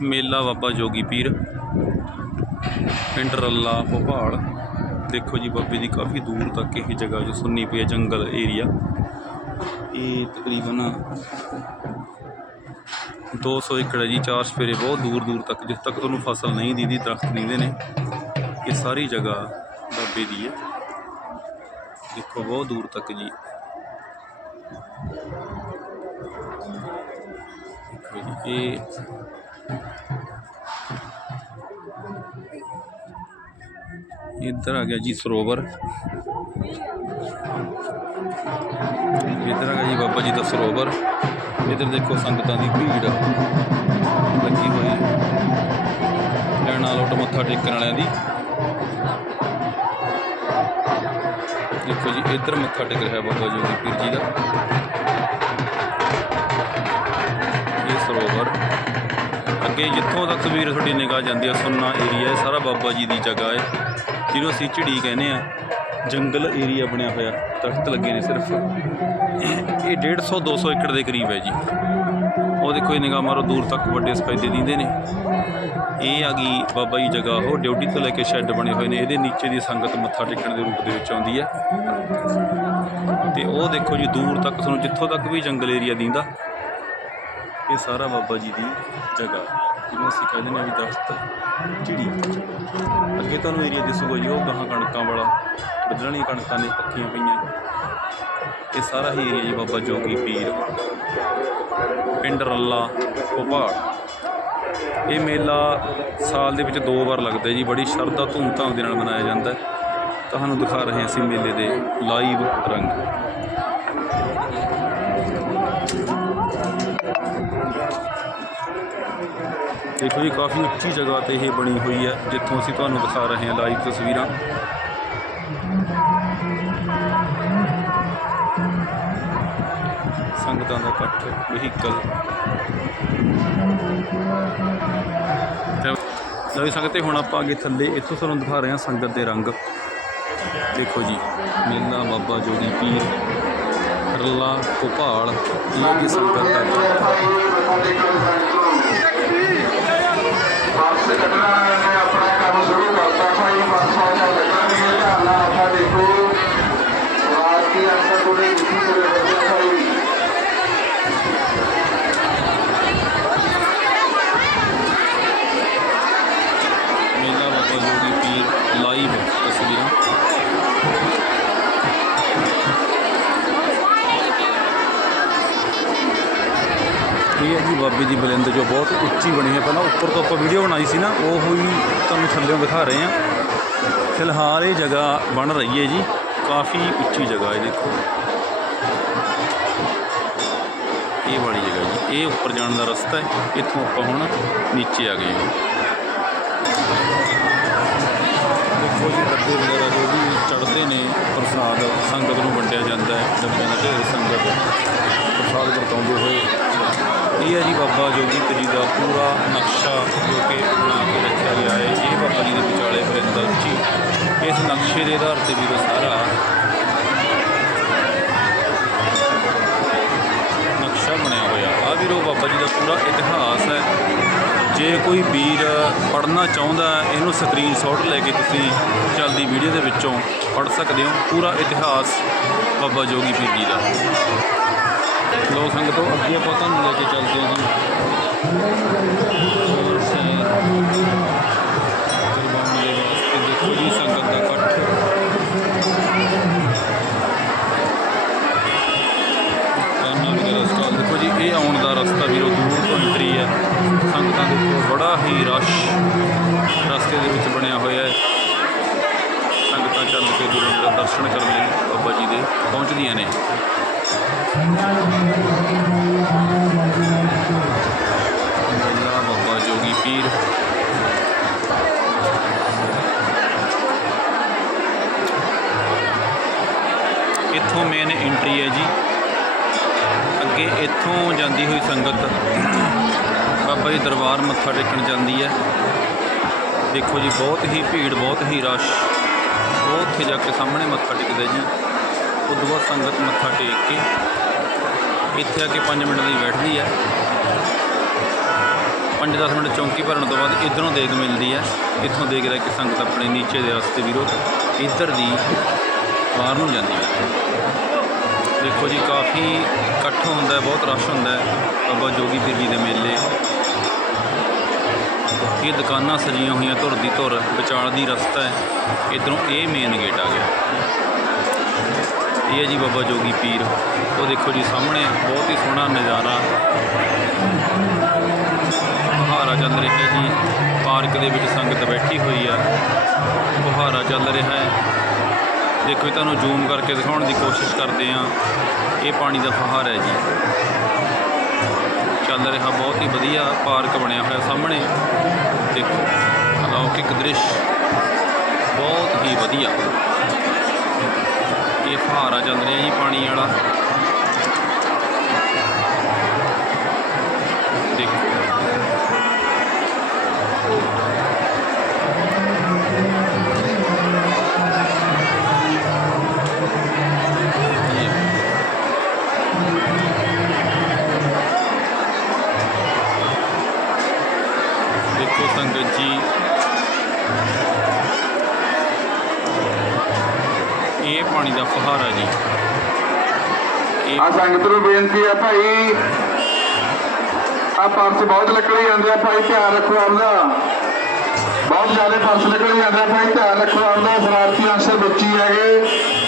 ਮੇਲਾ ਬਾਬਾ ਜੋਗੀ ਪੀਰ, ਪਿੰਡ ਰੱਲਾ ਭੋਪਾਲ। ਦੇਖੋ ਜੀ ਬਾਬੇ ਦੀ ਕਾਫੀ ਦੂਰ ਤੱਕ ਇਹ ਜਗ੍ਹਾ ਜੋ ਸੁੰਨੀ ਪਈ ਹੈ, ਜੰਗਲ ਏਰੀਆ ਇਹ ਤਕਰੀਬਨ 200 ਏਕੜ ਹੈ ਜੀ, ਚਾਰ ਸਫੇਰੇ ਬਹੁਤ ਦੂਰ ਦੂਰ ਤੱਕ, ਜਿੱਥੇ ਤੱਕ ਤੁਹਾਨੂੰ ਫਸਲ ਨਹੀਂ ਦੀਦੀ, ਦਰਖਤ ਨਹੀਂ ਨੇ। ਇਹ ਸਾਰੀ ਜਗ੍ਹਾ ਬਾਬੇ ਦੀ ਹੈ। ਦੇਖੋ ਬਹੁਤ ਦੂਰ ਤੱਕ ਜੀ, ਇਹ ਇੱਧਰ ਆ ਗਿਆ ਜੀ ਸਰੋਵਰ। ਇੱਧਰ ਆ ਗਿਆ ਜੀ ਬਾਬਾ ਜੀ ਦਾ ਸਰੋਵਰ। ਇੱਧਰ ਦੇਖੋ ਸੰਗਤਾਂ ਦੀ ਭੀੜ ਲੱਗੀ ਹੋਈ ਹੈ। ਲੈਣ ਨਾਲ ਲੋਟ ਮੱਥਾ ਟੇਕਣ ਵਾਲਿਆਂ ਦੀ। ਦੇਖੋ ਜੀ, ਇੱਧਰ ਮੱਥਾ ਟੇਕ ਰਿਹਾ ਬਾਬਾ ਜੋਗੀ ਪੀਰ ਜੀ ਦਾ। ਅੱਗੇ ਜਿੱਥੋਂ ਤੱਕ ਵੀਰ ਤੁਹਾਡੀ ਨਿਗਾਹ ਜਾਂਦੀ ਹੈ ਸੁੰਨਾ ਏਰੀਆ ਹੈ ਸਾਰਾ ਬਾਬਾ ਜੀ ਦੀ ਜਗ੍ਹਾ ਹੈ, ਜਿਹਨੂੰ ਅਸੀਂ ਝਿੜੀ ਕਹਿੰਦੇ ਆ। ਜੰਗਲ ਏਰੀਆ ਬਣਿਆ ਹੋਇਆ, ਦਰਖਤ ਲੱਗੇ ਨੇ ਸਿਰਫ। ਇਹ 150 200 ਏਕੜ ਦੇ ਕਰੀਬ ਹੈ ਜੀ। ਉਹ ਦੇਖੋ, ਇਹ ਨਿਗਾਹ ਮਾਰੋ, ਦੂਰ ਤੱਕ ਵੱਡੇ ਸਫੈਦੇ ਦਿੰਦੇ ਨੇ। ਇਹ ਆ ਗਈ ਬਾਬਾ ਜੀ ਜਗ੍ਹਾ, ਉਹ ਡਿਊਟੀ ਤੋਂ ਲੈ ਕੇ ਸ਼ੈੱਡ ਬਣੇ ਹੋਏ ਨੇ। ਇਹਦੇ ਨੀਚੇ ਦੀ ਸੰਗਤ ਮੱਥਾ ਟੇਕਣ ਦੇ ਰੂਪ ਦੇ ਵਿੱਚ ਆਉਂਦੀ ਹੈ। ਤੇ ਉਹ ਦੇਖੋ ਜੀ, ਦੂਰ ਤੱਕ, ਤੁਹਾਨੂੰ ਜਿੱਥੋਂ ਤੱਕ ਵੀ ਜੰਗਲ ਏਰੀਆ ਦਿੰਦਾ ਇਹ ਸਾਰਾ ਬਾਬਾ ਜੀ ਦੀ ਜਗ੍ਹਾ, ਜਿਹਨੂੰ ਅਸੀਂ ਕਹਿੰਦੇ ਨੇ ਵੀ ਦਰਖਤ ਝਿੜੀ ਅੱਗੇ ਤੁਹਾਨੂੰ ਏਰੀਆ ਦਿਸੂਗਾ ਜੀ, ਉਹ ਗਾਹਾਂ ਕਣਕਾਂ ਵਾਲਾ ਬੱਦਲਾਂ ਵਾਲੀਆਂ ਕਣਕਾਂ ਨੇ ਪੱਕੀਆਂ ਪਈਆਂ। ਇਹ ਸਾਰਾ ਹੀ ਏਰੀਆ ਜੀ ਬਾਬਾ ਜੋਗੀ ਪੀਰ, ਪਿੰਡ ਰੱਲਾ, ਭੋਪਾਲ। ਇਹ ਮੇਲਾ ਸਾਲ ਦੇ ਵਿੱਚ ਦੋ ਵਾਰ ਲੱਗਦਾ ਜੀ, ਬੜੀ ਸ਼ਰਧਾ, ਧੂਮਧਾਮ ਦੇ ਨਾਲ ਮਨਾਇਆ ਜਾਂਦਾ ਹੈ। ਤੁਹਾਨੂੰ ਦਿਖਾ ਰਹੇ ਹਾਂ ਅਸੀਂ ਮੇਲੇ ਦੇ ਲਾਈਵ ਰੰਗ। ਦੇਖੋ ਜੀ, ਕਾਫੀ ਉੱਚੀ ਜਗ੍ਹਾ ਤੇ ਇਹ ਬਣੀ ਹੋਈ ਹੈ, ਜਿੱਥੋਂ ਅਸੀਂ ਤੁਹਾਨੂੰ ਦਿਖਾ ਰਹੇ ਹਾਂ ਲਾਈਵ ਤਸਵੀਰਾਂ। ਸੰਗਤਾਂ ਦਾ ਇਕੱਠ, ਵਹੀਕਲ। ਲਓ ਜੀ, ਸੰਗਤੇ ਹੁਣ ਆਪਾਂ ਅੱਗੇ ਥੱਲੇ, ਇੱਥੋਂ ਤੁਹਾਨੂੰ ਦਿਖਾ ਰਹੇ ਹਾਂ ਸੰਗਤ ਦੇ ਰੰਗ। ਦੇਖੋ ਜੀ, ਮੇਲਾ ਬਾਬਾ ਜੋਗੀ ਪੀਰ, ਰੱਲਾ ਭੋਪਾਲ ਇਹ ਸੰਗਤ ਦਾ। ਇਹ ਹੈ ਜੀ ਬਾਬੇ ਦੀ ਬਲਿੰਦ ਜੋ ਬਹੁਤ ਉੱਚੀ ਬਣੀ ਹੈ। ਪਹਿਲਾਂ ਉੱਪਰ ਤੋਂ ਆਪਾਂ ਵੀਡੀਓ ਬਣਾਈ ਸੀ ਨਾ, ਉਹ ਹੀ ਤੁਹਾਨੂੰ ਥੱਲੇੋਂ ਦਿਖਾ ਰਹੇ ਹਾਂ। ਫਿਲਹਾਲ ਇਹ ਜਗ੍ਹਾ ਬਣ ਰਹੀ ਹੈ ਜੀ। ਕਾਫੀ ਉੱਚੀ ਜਗ੍ਹਾ ਹੈ, ਦੇਖੋ। ਇਹ ਵਾਲੀ ਜਗ੍ਹਾ ਜੀ, ਇਹ ਉੱਪਰ ਜਾਣ ਦਾ ਰਸਤਾ ਹੈ। ਇੱਥੋਂ ਆਪਾਂ ਹੁਣ ਨੀਚੇ ਆ ਗਏ ਹਾਂ। ਦੇਖੋ ਜੀ ਡੱਬੇ ਵਗੈਰਾ ਜੋ ਵੀ ਚੜ੍ਹਦੇ ਨੇ, ਪ੍ਰਸਾਦ, ਸੰਗਤ ਨੂੰ ਵੰਡਿਆ ਜਾਂਦਾ ਹੈ। ਡੱਬਿਆਂ ਦਾ ਢੇਰ ਸੰਗਤ ਪ੍ਰਸਾਦ ਵਰਤਾਉਂਦੇ ਹੋਏ। ਇਹ ਹੈ ਜੀ ਬਾਬਾ ਜੋਗੀ ਜੀ ਦਾ ਪੂਰਾ ਨਕਸ਼ਾ ਜੋ ਕਿ ਬਣਾ ਕੇ ਰੱਖਿਆ ਗਿਆ ਹੈ? ਇਹ ਬਾਬਾ ਜੀ ਦੇ ਵਿਚਾਲੇ ਬਰਿੰਦਾ ਉੱਚੀ ਇਸ ਨਕਸ਼ੇ ਦੇ ਆਧਾਰ ਤੇ ਵੀ ਸਾਰਾ ਨਕਸ਼ਾ ਬਣਿਆ ਹੋਇਆ। ਆ ਵੀਰੋ ਬਾਬਾ ਜੀ ਦਾ ਪੂਰਾ ਇਤਿਹਾਸ ਹੈ। ਜੇ ਕੋਈ ਵੀਰ ਪੜ੍ਹਨਾ ਚਾਹੁੰਦਾ ਹੈ, ਇਹਨੂੰ ਸਕਰੀਨਸ਼ਾਟ ਲੈ ਕੇ ਤੁਸੀਂ ਚੱਲਦੀ ਵੀਡੀਓ ਦੇ ਵਿੱਚੋਂ ਪੜ੍ਹ ਸਕਦੇ ਹੋ। ਪੂਰਾ ਇਤਿਹਾਸ ਬਾਬਾ ਜੋਗੀ ਪੀਰ ਜੀ ਦਾ। ਲੋ ਸੰਗਤੋਂ ਅੱਗੇ ਆਪਾਂ ਤੁਹਾਨੂੰ ਲੈ ਕੇ ਚੱਲਦੇ ਹਾਂ ਜੀ। ਵਾਸਤੇ ਦੇਖੋ ਜੀ, ਸੰਗਤ ਦਾ ਇਕੱਠ। ਕਾਨਾ ਵਗੈਰਾ ਸਟਾਲ ਦੇਖੋ ਜੀ, ਇਹ ਆਉਣ ਦਾ ਰਸਤਾ ਵੀਰੋ ਦੂਰ ਤੋਂ ਐਂਟਰੀ ਹੈ। ਸੰਗਤਾਂ ਦੇਖੋ ਬੜਾ ਹੀ ਰਸ਼ ਰਸਤੇ ਦੇ ਵਿੱਚ ਬਣਿਆ ਹੋਇਆ ਹੈ। ਸੰਗਤਾਂ ਚੱਲ ਕੇ ਦੂਰੋਂ ਦਰਸ਼ਨ ਕਰਨ ਲਈ ਬਾਬਾ ਜੀ ਦੇ ਪਹੁੰਚਦੀਆਂ ਨੇ। ਮੇਲਾ ਬਾਬਾ ਜੋਗੀ ਪੀਰ। ਇੱਥੋਂ ਮੇਨ ਐਂਟਰੀ ਹੈ ਜੀ। ਅੱਗੇ ਇੱਥੋਂ ਜਾਂਦੀ ਹੋਈ ਸੰਗਤ ਬਾਬਾ ਜੀ ਦਰਬਾਰ ਮੱਥਾ ਟੇਕਣ ਜਾਂਦੀ ਹੈ। ਦੇਖੋ ਜੀ, ਬਹੁਤ ਹੀ ਭੀੜ, ਬਹੁਤ ਹੀ ਰਸ਼। ਬਹੁਤ ਉੱਥੇ ਜਾ ਕੇ ਸਾਹਮਣੇ ਮੱਥਾ ਟੇਕਦਾ ਜੀ। ਉਦੋਂ ਬਾਅਦ ਸੰਗਤ ਮੱਥਾ ਟੇਕ ਕੇ ਇੱਥੇ ਆ ਕੇ 5 ਮਿੰਟ ਲਈ ਬੈਠਦੀ ਹੈ 5-10 ਮਿੰਟ ਚੌਂਕੀ ਭਰਨ ਤੋਂ ਬਾਅਦ ਇਧਰੋਂ ਦੇਖ ਮਿਲਦੀ ਹੈ ਇੱਥੋਂ ਦੇਗ ਲੈ ਕੇ ਸੰਗਤ ਆਪਣੇ ਨੀਚੇ ਦੇ ਰਸਤੇ ਵੀਰੋ ਇੱਧਰ ਦੀ ਬਾਹਰ ਨੂੰ ਜਾਂਦੀ ਹੈ ਦੇਖੋ ਜੀ, ਕਾਫੀ ਇਕੱਠ ਹੁੰਦਾ ਹੈ ਬਹੁਤ ਰਸ਼ ਹੁੰਦਾ ਹੈ ਬਾਬਾ ਜੋਗੀ ਪੀਰ ਜੀ ਦੇ ਮੇਲੇ। ਇਹ ਦੁਕਾਨਾਂ ਸਜੀਆਂ ਹੋਈਆਂ ਧੁਰ ਦੀ ਧੁਰ, ਵਿਚਾਲ ਦੀ ਰਸਤਾ ਹੈ। ਇਧਰੋਂ ਇਹ ਮੇਨ ਗੇਟ ਆ ਗਿਆ। ਇਹ ਹੈ ਜੀ ਬਾਬਾ ਜੋਗੀ ਪੀਰ। ਉਹ ਦੇਖੋ ਜੀ ਸਾਹਮਣੇ, ਬਹੁਤ ਹੀ ਸੋਹਣਾ ਨਜ਼ਾਰਾ। ਬੁਹਾਰਾ ਚੱਲ ਰਿਹਾ ਜੀ। ਪਾਰਕ ਦੇ ਵਿੱਚ ਸੰਗਤ ਬੈਠੀ ਹੋਈ ਆ। ਬੁਹਾਰਾ ਚੱਲ ਰਿਹਾ ਹੈ। ਦੇਖੋ ਜੀ, ਤੁਹਾਨੂੰ ਜ਼ੂਮ ਕਰਕੇ ਦਿਖਾਉਣ ਦੀ ਕੋਸ਼ਿਸ਼ ਕਰਦੇ ਆ ਇਹ ਪਾਣੀ ਦਾ ਫਹਾਰ ਹੈ ਜੀ। ਚੱਲ ਰਿਹਾ ਬਹੁਤ ਹੀ ਵਧੀਆ ਪਾਰਕ ਬਣਿਆ ਹੋਇਆ ਸਾਹਮਣੇ। ਦੇਖੋ, ਅਲੌਕਿਕ ਦ੍ਰਿਸ਼। ਬਹੁਤ ਹੀ ਵਧੀਆ। ਇਹ ਫੁਹਾਰਾ ਚੱਲ ਰਿਹਾ ਜੀ ਪਾਣੀ ਵਾਲਾ। ਦੇਖੋ। ਇਹ ਦੇਖੋ ਸੰਗਤ ਜੀ। ਪਾਣੀ ਦਾ ਫੁਹਾਰਾ ਜੀ। ਆ ਸੰਗਤ ਨੂੰ ਬੇਨਤੀ ਹੈ ਭਾਈ ਆ ਪਰਸ ਬਹੁਤ ਨਿਕਲੀ ਜਾਂਦੇ ਆ ਭਾਈ, ਧਿਆਨ ਰੱਖੋ ਆਪਦਾ ਬਹੁਤ ਜ਼ਿਆਦਾ ਪਰਸ ਨਿਕਲੀ ਜਾਂਦੇ ਆ ਭਾਈ, ਧਿਆਨ ਰੱਖੋ ਆਪਦਾ ਸ਼ਰਾਰਤੀ ਅਨਸਰ ਬੱਚੀ ਹੈਗੇ।